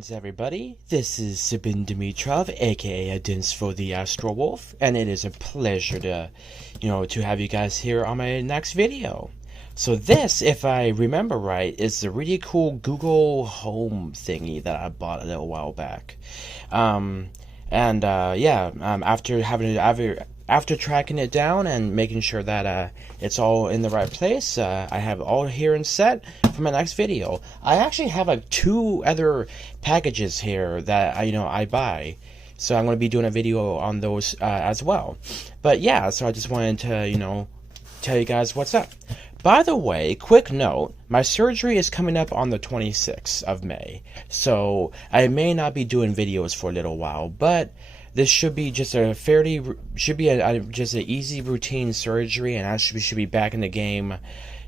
Greetings, everybody. This is Sabin Dimitrov, aka Adinsfo the Astro Wolf, and it is a pleasure to have you guys here on my next video. So this, if I remember right, is the really cool Google Home thingy that I bought a little while back. After tracking it down and making sure that it's all in the right place, I have all here and set for my next video. I actually have like 2 other packages here that I buy, so I'm going to be doing a video on those as well. But yeah, so I just wanted to tell you guys what's up. By the way, quick note, my surgery is coming up on the 26th of May, so I may not be doing videos for a little while, but this should be just just an easy routine surgery, and I should be back in the game,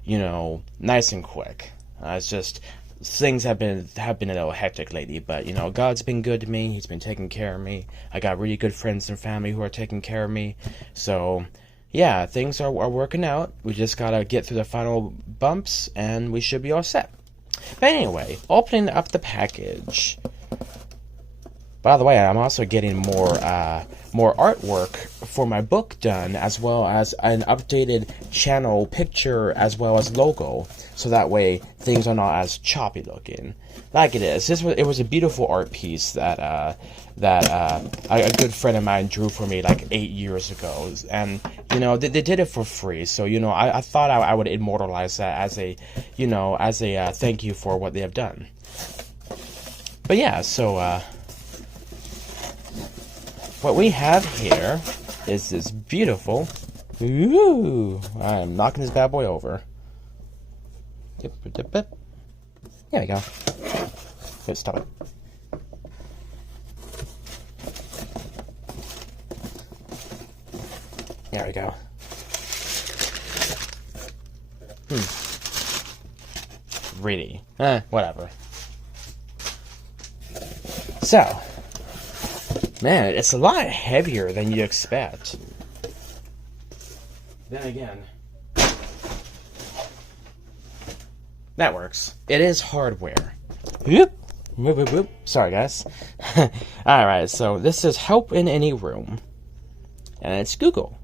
nice and quick. It's just things have been a little hectic lately, but God's been good to me. He's been taking care of me. I got really good friends and family who are taking care of me. So yeah, things are working out. We just gotta get through the final bumps, and we should be all set. But anyway, opening up the package. By the way, I'm also getting more artwork for my book done, as well as an updated channel picture, as well as logo, so that way things are not as choppy looking, like it is. It was a beautiful art piece that a good friend of mine drew for me like 8 years ago, and they did it for free. So I thought I would immortalize that as a thank you for what they have done. But yeah, so what we have here is this beautiful... Ooh! I'm knocking this bad boy over. Dip, dip, dip. There we go. Wait, stop it. There we go. Really? Whatever. So... man, it's a lot heavier than you'd expect. Then again, that works. It is hardware. Whoop, whoop, whoop, whoop. Sorry, guys. Alright, so this is Help in Any Room. And it's Google.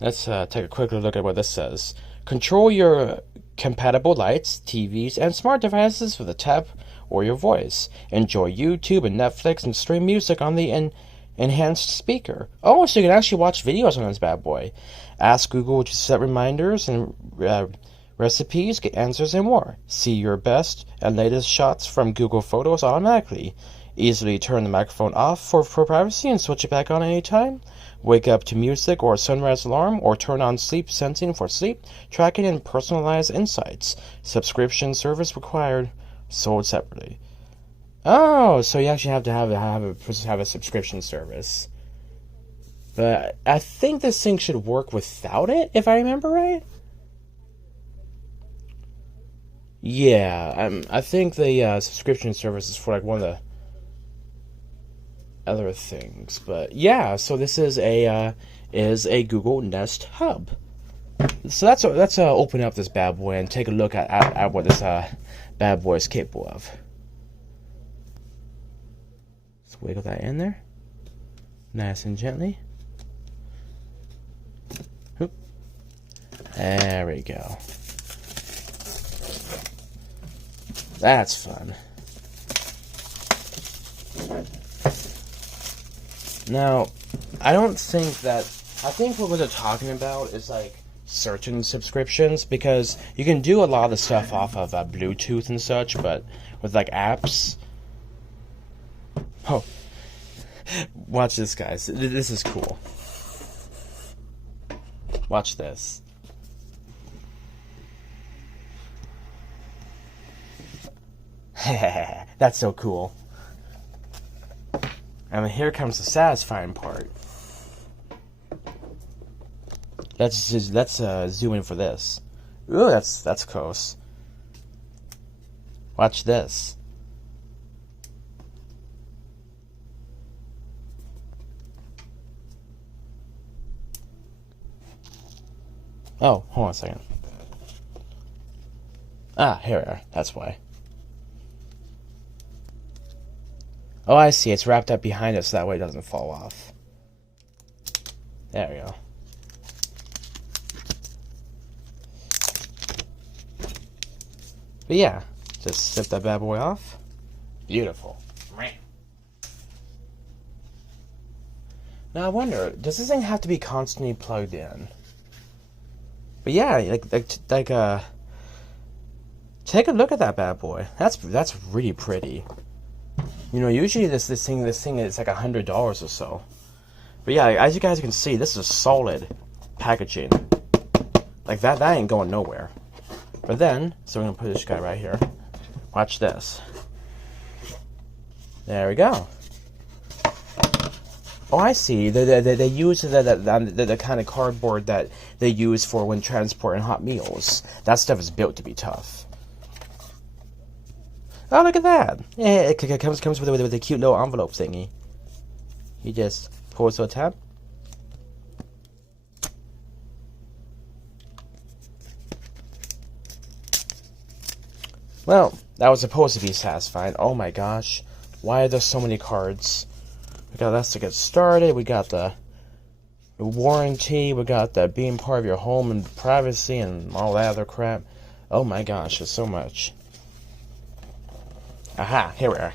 Let's take a quick look at what this says. Control your compatible lights, TVs, and smart devices with a tap or your voice. Enjoy YouTube and Netflix and stream music on the enhanced speaker. Oh, so you can actually watch videos on this bad boy. Ask Google to set reminders and recipes, get answers, and more. See your best and latest shots from Google Photos automatically. Easily turn the microphone off for privacy and switch it back on anytime. Wake up to music or a sunrise alarm, or turn on sleep sensing for sleep tracking and personalized insights. Subscription service required. Sold separately. Oh, so you actually have to have a subscription service. But I think this thing should work without it, if I remember right. Yeah, I think the subscription service is for like one of the other things. But yeah, so this is a Google Nest Hub. So let's open up this bad boy and take a look at what this bad boy is capable of. Let's wiggle that in there, nice and gently. Oop. There we go. That's fun. Now, I think what they're talking about is like certain subscriptions, because you can do a lot of stuff off of Bluetooth and such, but with like apps. Oh, watch this, guys. This is cool. Watch this. That's so cool. And here comes the satisfying part. Let's zoom in for this. Ooh, that's close. Watch this. Oh, hold on a second. Ah, here we are. That's why. Oh, I see. It's wrapped up behind it so that way it doesn't fall off. There we go. But yeah, just snip that bad boy off. Beautiful. Now I wonder, does this thing have to be constantly plugged in? But yeah, take a look at that bad boy. That's really pretty. You know, usually this thing is like $100 or so. But yeah, as you guys can see, this is solid packaging. Like that ain't going nowhere. But then, so we're gonna put this guy right here. Watch this. There we go. Oh, I see. They use the kind of cardboard that they use for when transporting hot meals. That stuff is built to be tough. Oh, look at that! Yeah, it comes with a cute little envelope thingy. You just pull it to a tab. Well, that was supposed to be satisfying. Oh my gosh. Why are there so many cards? We got this to get started. We got the warranty. We got the being part of your home and privacy and all that other crap. Oh my gosh, there's so much. Aha, here we are.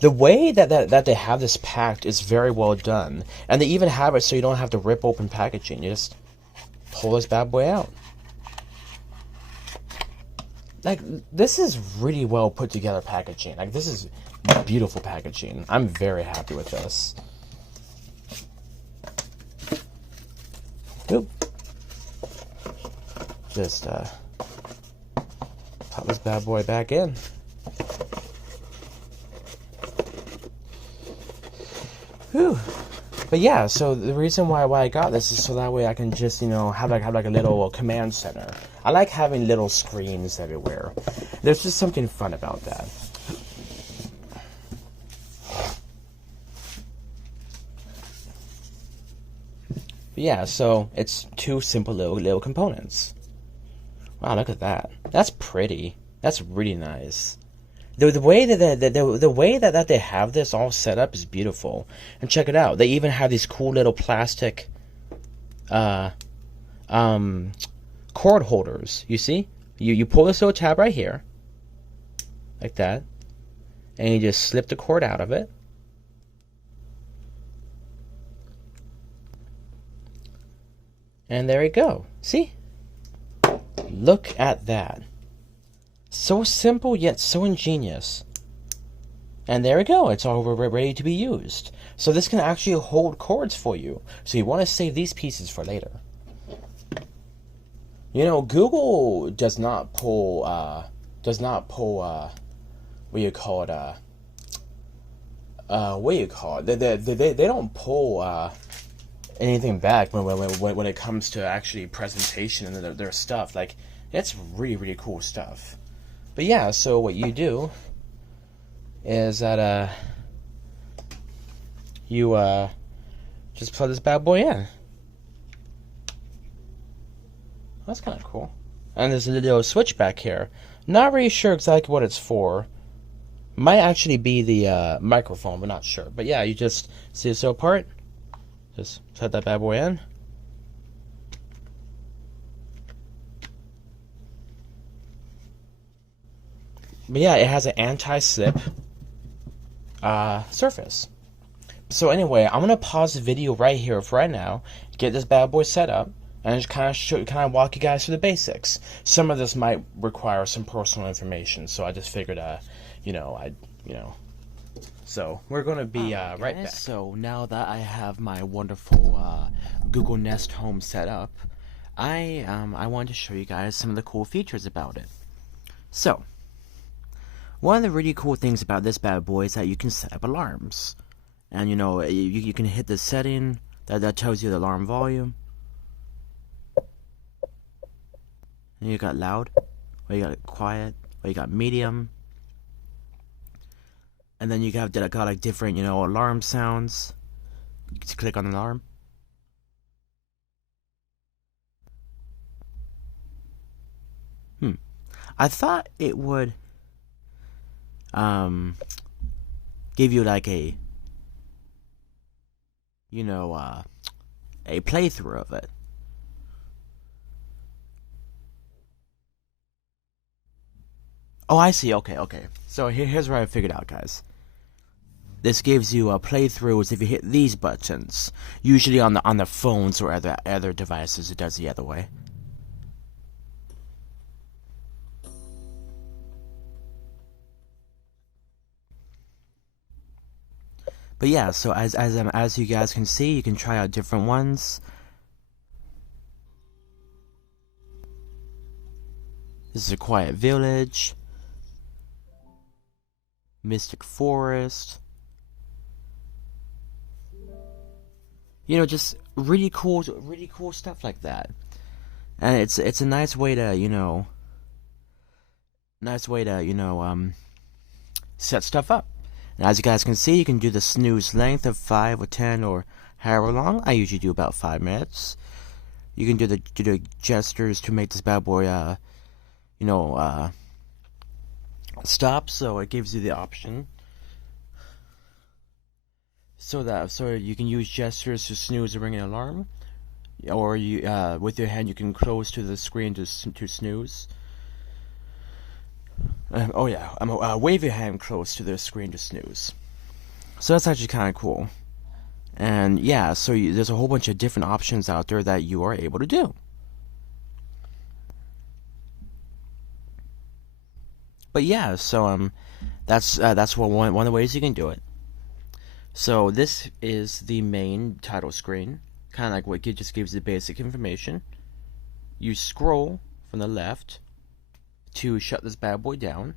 The way that they have this packed is very well done. And they even have it so you don't have to rip open packaging. You just pull this bad boy out. Like, this is really well put together packaging. Like, this is beautiful packaging. I'm very happy with this. Oop. Just, pop this bad boy back in. Whew. But yeah, so the reason why I got this is so that way I can just, you know, have like a little command center. I like having little screens everywhere. There's just something fun about that. But yeah, so it's two simple little components. Wow, look at that. That's pretty. That's really nice. The way that they have this all set up is beautiful. And check it out. They even have these cool little plastic cord holders. You see? You pull this little tab right here. Like that. And you just slip the cord out of it. And there you go. See? Look at that. So simple yet so ingenious. And there we go. It's all ready to be used. So this can actually hold cords for you. So you want to save these pieces for later. You know, Google does not pull what do you call it, what do you call it? They don't pull anything back when it comes to actually presentation and their stuff. Like, it's really cool stuff. But yeah, so what you do is that you just plug this bad boy in. That's kind of cool. And there's a little switch back here. Not really sure exactly what it's for. Might actually be the microphone, but not sure. But yeah, you just see this little part. Just set that bad boy in. But yeah, it has an anti-slip surface. So anyway, I'm gonna pause the video right here for right now, get this bad boy set up, and just kind of walk you guys through the basics. Some of this might require some personal information, so I just figured, So we're gonna be right back. So now that I have my wonderful Google Nest Home set up, I wanted to show you guys some of the cool features about it. So, one of the really cool things about this bad boy is that you can set up alarms. And you know, you can hit the setting that tells you the alarm volume. And you got loud, or you got quiet, or you got medium. And then you got like different, alarm sounds. You just click on the alarm. I thought it would give you like a a playthrough of it. Oh, I see. Okay. So here's what I figured out, guys. This gives you playthroughs if you hit these buttons. Usually on the phones or other devices, it does the other way. But yeah, so as you guys can see, you can try out different ones. This is a quiet village, mystic forest. Just really cool stuff like that. And it's a nice way to set stuff up. And as you guys can see, you can do the snooze length of 5 or 10 or however long. I usually do about 5 minutes. You can do the gestures to make this bad boy stop, so it gives you the option. So you can use gestures to snooze or ring an alarm, or you with your hand you can close to the screen to snooze. Oh yeah, wave your hand close to the screen to snooze. So that's actually kind of cool. And yeah, so there's a whole bunch of different options out there that you are able to do. But yeah, so that's one of the ways you can do it. So this is the main title screen, kind of like what it just gives you basic information. You scroll from the left to shut this bad boy down,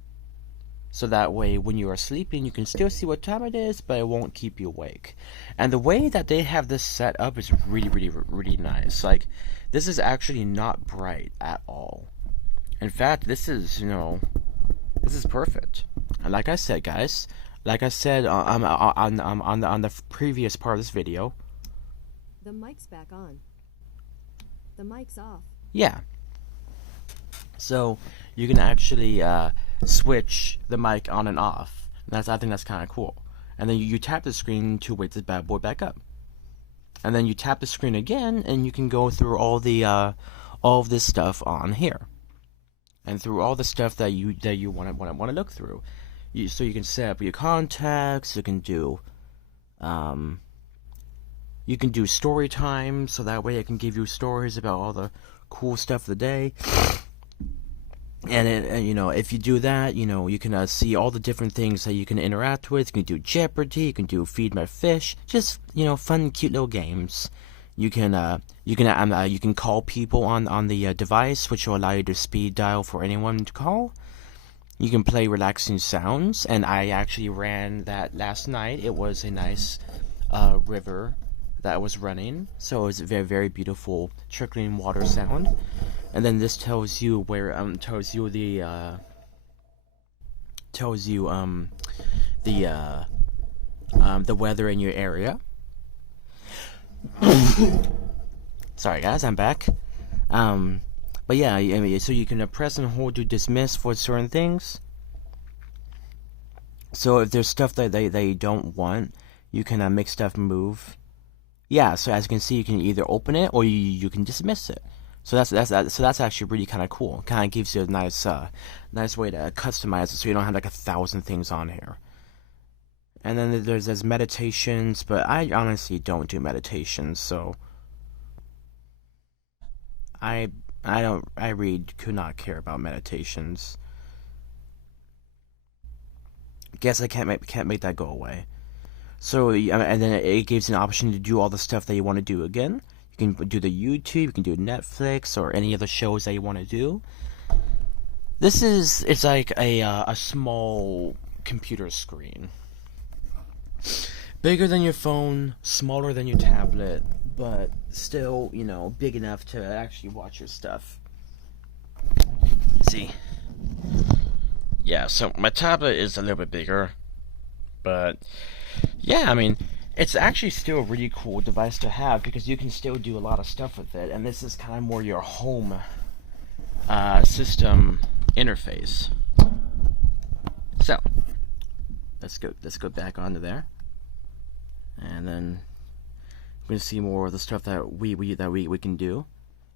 so that way when you are sleeping you can still see what time it is, but it won't keep you awake. And the way that they have this set up is really nice. Like, this is actually not bright at all. In fact, this is perfect. And like I said, guys, on the previous part of this video, the mic's back on. The mic's off. Yeah. So you can actually switch the mic on and off. I think that's kind of cool. And then you tap the screen to wake this bad boy back up. And then you tap the screen again, and you can go through all of this stuff on here, and through all the stuff that you want to look through. So you can set up your contacts. You can do story time, so that way it can give you stories about all the cool stuff of the day. And if you do that, you can see all the different things that you can interact with. You can do Jeopardy, you can do Feed My Fish, just fun, cute little games. You can call people on the device, which will allow you to speed dial for anyone to call. You can play relaxing sounds, and I actually ran that last night. It was a nice river that was running, so it was a very, very beautiful trickling water sound. And then this tells you where the weather in your area. Sorry guys, I'm back. But yeah, so you can press and hold to dismiss for certain things. So if there's stuff that they don't want, you can make stuff move. Yeah, so as you can see, you can either open it or you can dismiss it. So that's actually really kind of cool. Kind of gives you a nice way to customize it, so you don't have like 1,000 things on here. And then there's meditations, but I honestly don't do meditations, so I really could not care about meditations. Guess I can't make that go away. So and then it gives you an option to do all the stuff that you want to do again. You can do the YouTube, you can do Netflix, or any other shows that you want to do. It's like a small computer screen. Bigger than your phone, smaller than your tablet, but still, big enough to actually watch your stuff. See? Yeah, so my tablet is a little bit bigger, but yeah, it's actually still a really cool device to have because you can still do a lot of stuff with it, and this is kind of more your home system interface. So, Let's go back onto there, and then we're gonna see more of the stuff that we can do.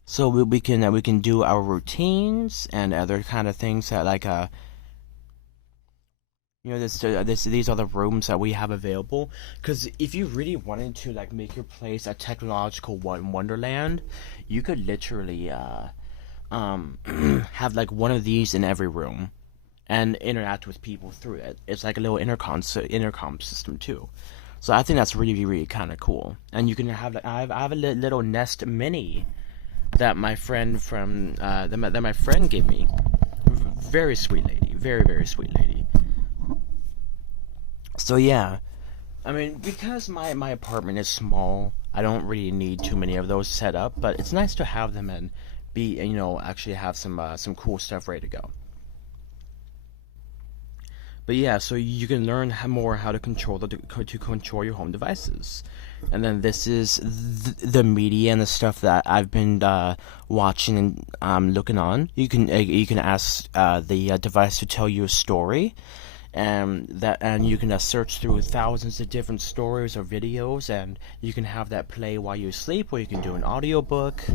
So we can do our routines and other kind of things that these are the rooms that we have available. Because if you really wanted to make your place a technological wonderland, you could literally have one of these in every room and interact with people through it. It's like a little intercom system too. So I think that's really, really kind of cool. And you can have I have a little Nest Mini that my friend that my friend gave me. Very sweet lady, very, very sweet lady. So yeah, I mean, because my apartment is small, I don't really need too many of those set up. But it's nice to have them and actually have some cool stuff ready to go. But yeah, so you can learn more how to control your home devices. And then this is the media and the stuff that I've been watching and looking on. You can ask the device to tell you a story, and you can search through thousands of different stories or videos, and you can have that play while you sleep, or you can do an audiobook.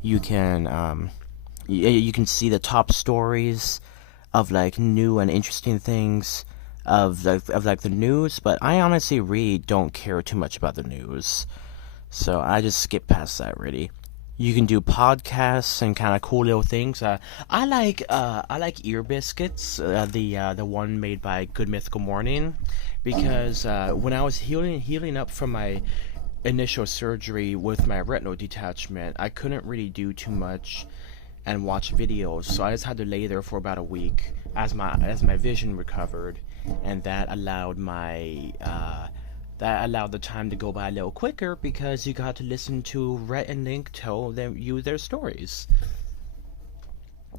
You can see the top stories of new and interesting things of the news, but I honestly really don't care too much about the news, so I just skip past that really. You can do podcasts and kind of cool little things. I like Ear Biscuits, the one made by Good Mythical Morning, because when I was healing up from my initial surgery with my retinal detachment, I couldn't really do too much and watch videos, so I just had to lay there for about a week as my vision recovered, and that allowed the time to go by a little quicker because you got to listen to Rhett and Link tell you their stories.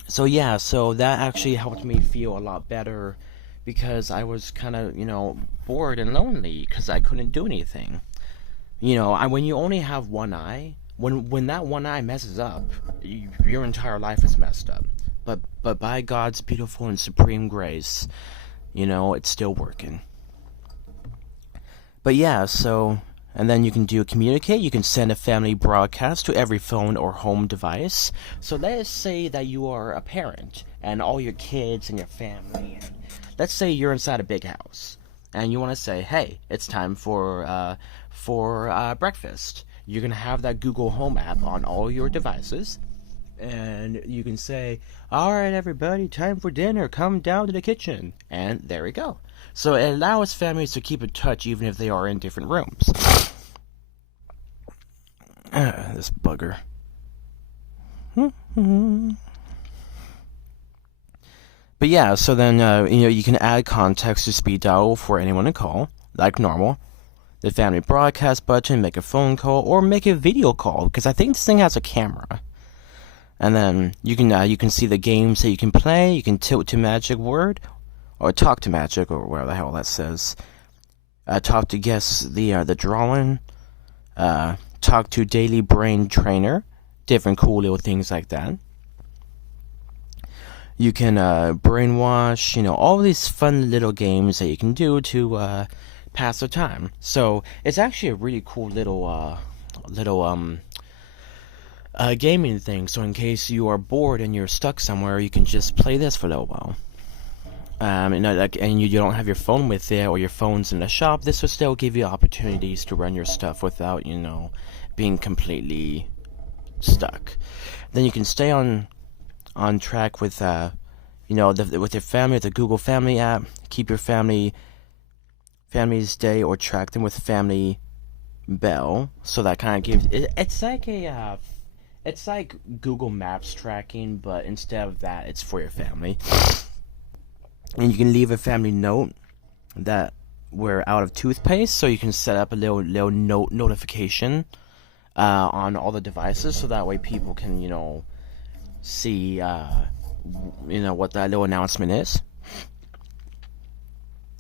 So yeah, so that actually helped me feel a lot better because I was kind of bored and lonely because I couldn't do anything. When you only have one eye, when that one eye messes up, your entire life is messed up. But by God's beautiful and supreme grace, it's still working. But yeah, so, and then you can communicate. You can send a family broadcast to every phone or home device. So let's say that you are a parent and all your kids and your family. And let's say you're inside a big house and you want to say, hey, it's time for breakfast. You're going to have that Google Home app on all your devices. And you can say, all right, everybody, time for dinner. Come down to the kitchen. And there we go. So it allows families to keep in touch even if they are in different rooms. This bugger. But yeah, so then, you can add context to speed dial for anyone to call, like normal. The family broadcast button, make a phone call, or make a video call, because I think this thing has a camera. And then you can see the games that you can play. You can tilt to magic word, or talk to magic, or whatever the hell that says. Talk to guess the drawing. Talk to daily brain trainer. Different cool little things like that. You can brainwash. All these fun little games that you can do to pass the time. So it's actually a really cool little gaming thing. So in case you are bored and you're stuck somewhere, you can just play this for a little while. And you don't have your phone with you, or your phone's in the shop. This will still give you opportunities to run your stuff without being completely stuck. Then you can stay on track with with your family, with the Google Family app. Keep your family's day, or track them with Family Bell. So that kind of gives it's like Google Maps tracking, but instead of that, it's for your family. And you can leave a family note that we're out of toothpaste, so you can set up a little notification on all the devices, so that way people can see what that little announcement is.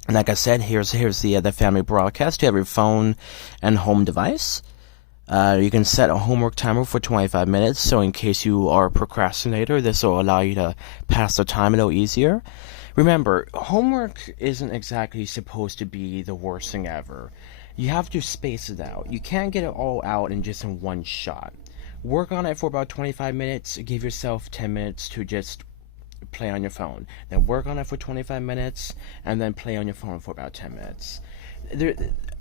And like I said, here's the family broadcast to every phone and home device. You can set a homework timer for 25 minutes, so in case you are a procrastinator, this will allow you to pass the time a little easier. Remember, homework isn't exactly supposed to be the worst thing ever. You have to space it out. You can't get it all out in one shot. Work on it for about 25 minutes. Give yourself 10 minutes to just play on your phone. Then work on it for 25 minutes, and then play on your phone for about 10 minutes. There,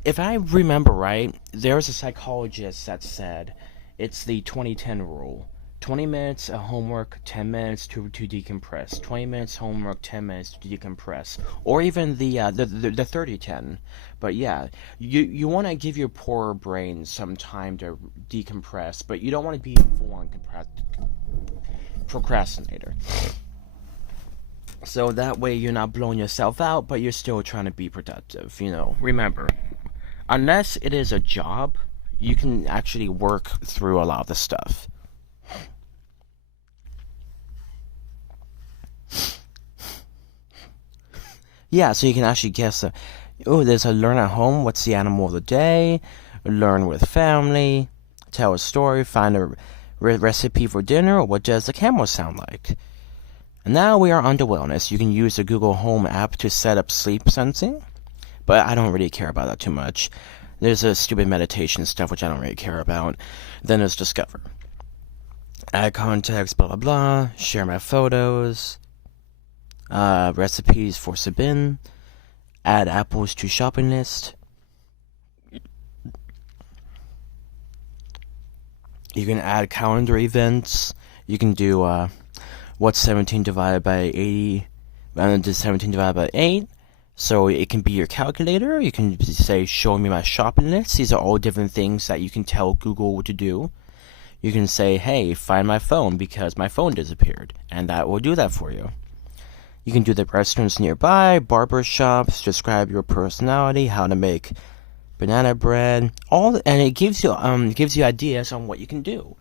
if I remember right, there was a psychologist that said it's the 2010 rule. 20 minutes of homework, 10 minutes to decompress. 20 minutes homework, 10 minutes to decompress. Or even the 30-10. But yeah, you want to give your poor brain some time to decompress, but you don't want to be a full-on procrastinator. So that way you're not blowing yourself out, but you're still trying to be productive, Remember, unless it is a job, you can actually work through a lot of the stuff. Yeah, so you can actually guess, there's a learn at home, what's the animal of the day, learn with family, tell a story, find a recipe for dinner, or what does the camel sound like? And now we are on to wellness. You can use the Google Home app to set up sleep sensing, but I don't really care about that too much. There's a stupid meditation stuff which I don't really care about. Then there's Discover. Add context, blah blah blah, share my photos, recipes for Sabine, add apples to shopping list. You can add calendar events. You can do what's 17 divided by 80, and then 17 divided by 8. So it can be your calculator. You can say, show me my shopping list. These are all different things that you can tell Google what to do. You can say, hey, find my phone because my phone disappeared, and that will do that for you. You can do the restaurants nearby, barber shops, describe your personality, how to make banana bread, and it gives you ideas on what you can do.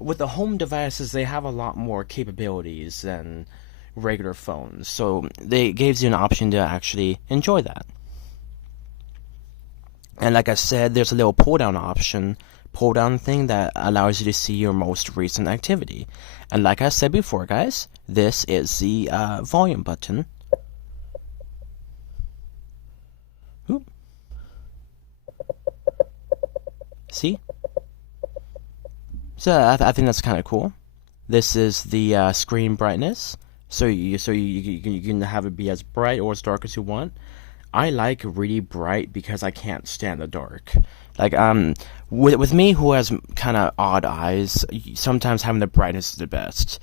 With the home devices, they have a lot more capabilities than regular phones, so it gives you an option to actually enjoy that. And like I said, there's a little pull-down thing that allows you to see your most recent activity. And like I said before, guys, this is the volume button. Oop. See? So I think that's kind of cool. This is the screen brightness. So you can have it be as bright or as dark as you want. I like really bright because I can't stand the dark. Like with me who has kind of odd eyes, sometimes having the brightness is the best.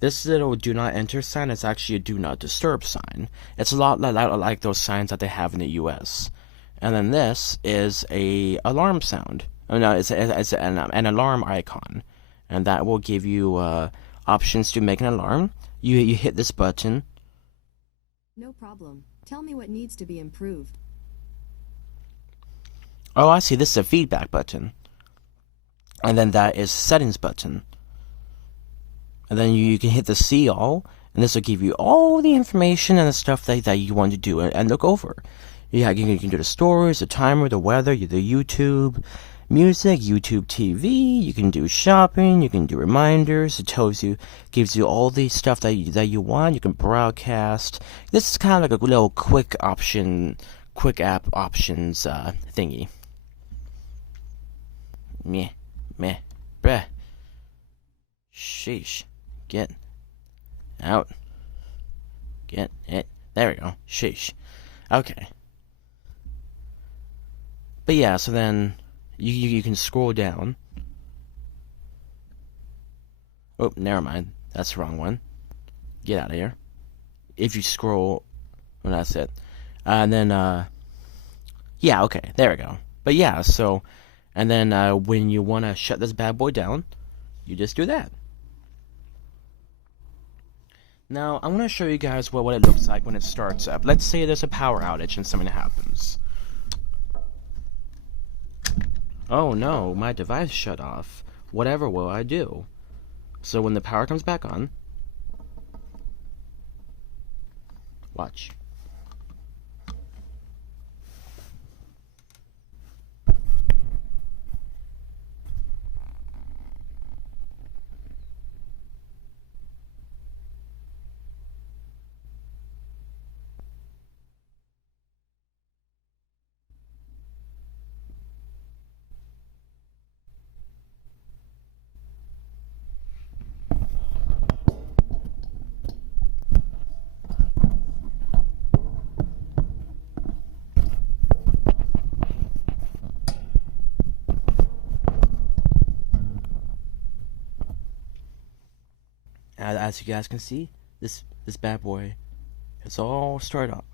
This little do not enter sign is actually a do not disturb sign. It's a lot like those signs that they have in the US. And then this is a alarm sound. Oh no, it's an alarm icon, and that will give you options to make an alarm. You hit this button. No problem. Tell me what needs to be improved. Oh, I see. This is a feedback button. And then that is settings button. And then you can hit the see all, and this will give you all the information and the stuff that you want to do and look over. Yeah, you can do the stories, the timer, the weather, the YouTube, music, YouTube TV. You can do shopping. You can do reminders. It gives you all the stuff that you want. You can broadcast. This is kind of like a little quick app options thingy. Meh, bruh. Sheesh. Get out. Get it. There we go. Sheesh. Okay. But yeah, so then you can scroll down. Oh, never mind. That's the wrong one. Get out of here. If you scroll, well, that's it. And then, yeah, okay, there we go. But yeah, so, and then when you want to shut this bad boy down, you just do that. Now, I want to show you guys what it looks like when it starts up. Let's say there's a power outage and something happens. Oh no, my device shut off. Whatever will I do? So when the power comes back on, watch. as you guys can see, this bad boy is all started up.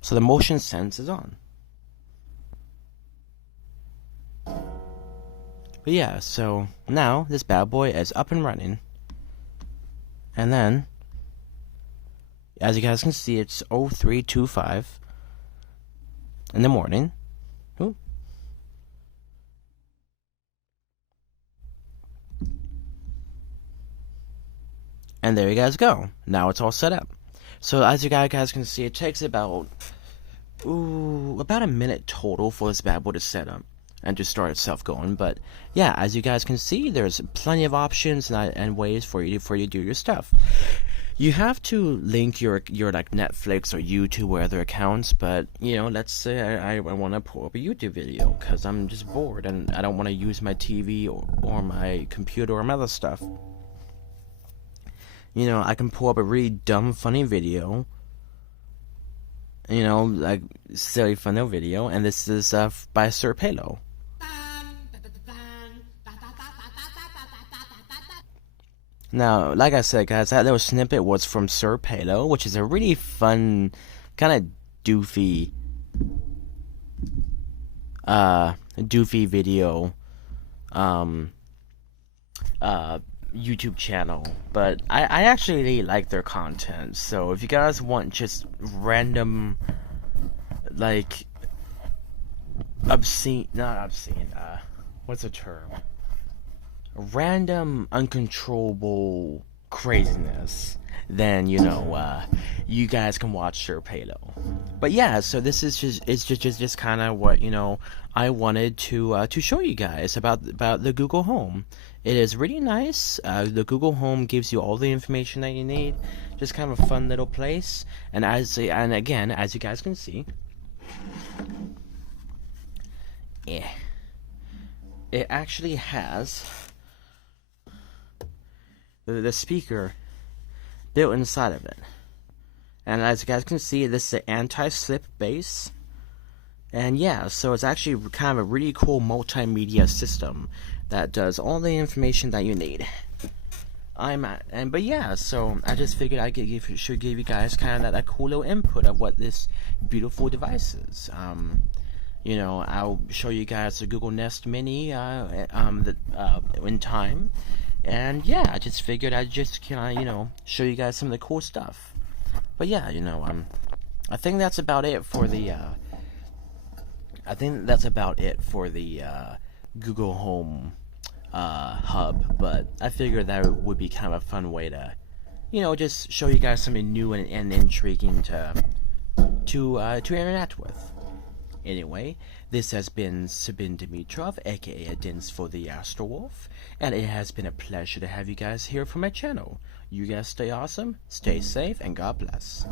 So the motion sense is on. But yeah, so now this bad boy is up and running. And then, as you guys can see, it's 0325 in the morning. Ooh. And there you guys go. Now it's all set up. So as you guys can see, it takes about a minute total for this bad boy to set up and to start itself going. But yeah, as you guys can see, there's plenty of options and ways for you to do your stuff. You have to link your like Netflix or YouTube or other accounts, but you know, let's say I want to pull up a YouTube video because I'm just bored and I don't want to use my TV or my computer or my other stuff. You know, I can pull up a really dumb, funny video. You know, like silly, funny video, and this is by Sir Palo. Now, like I said, guys, that little snippet was from Sir Palo, which is a really fun, kind of doofy video, YouTube channel. But I actually really like their content. So if you guys want just random, like, not obscene, what's the term? Random, uncontrollable craziness, then you know, you guys can watch Sir Palo. But yeah, so this is just kind of what, you know, I wanted to show you guys about the Google Home. It is really nice. The Google Home gives you all the information that you need. Just kind of a fun little place. And again, as you guys can see, yeah, it actually has the speaker built inside of it. And as you guys can see, this is an anti-slip base. And yeah, so it's actually kind of a really cool multimedia system that does all the information that you need. But yeah, so I just figured I should give you guys kind of that cool little input of what this beautiful device is. You know, I'll show you guys the Google Nest Mini in time. And yeah, I just figured I'd just kind of, you know, show you guys some of the cool stuff. But yeah, you know, I think that's about it for the Google Home hub. But I figured that would be kind of a fun way to, you know, just show you guys something new and intriguing to interact with. Anyway, this has been Sabin Dimitrov, aka Adins for the Astrowolf, and it has been a pleasure to have you guys here for my channel. You guys stay awesome, stay safe, and God bless.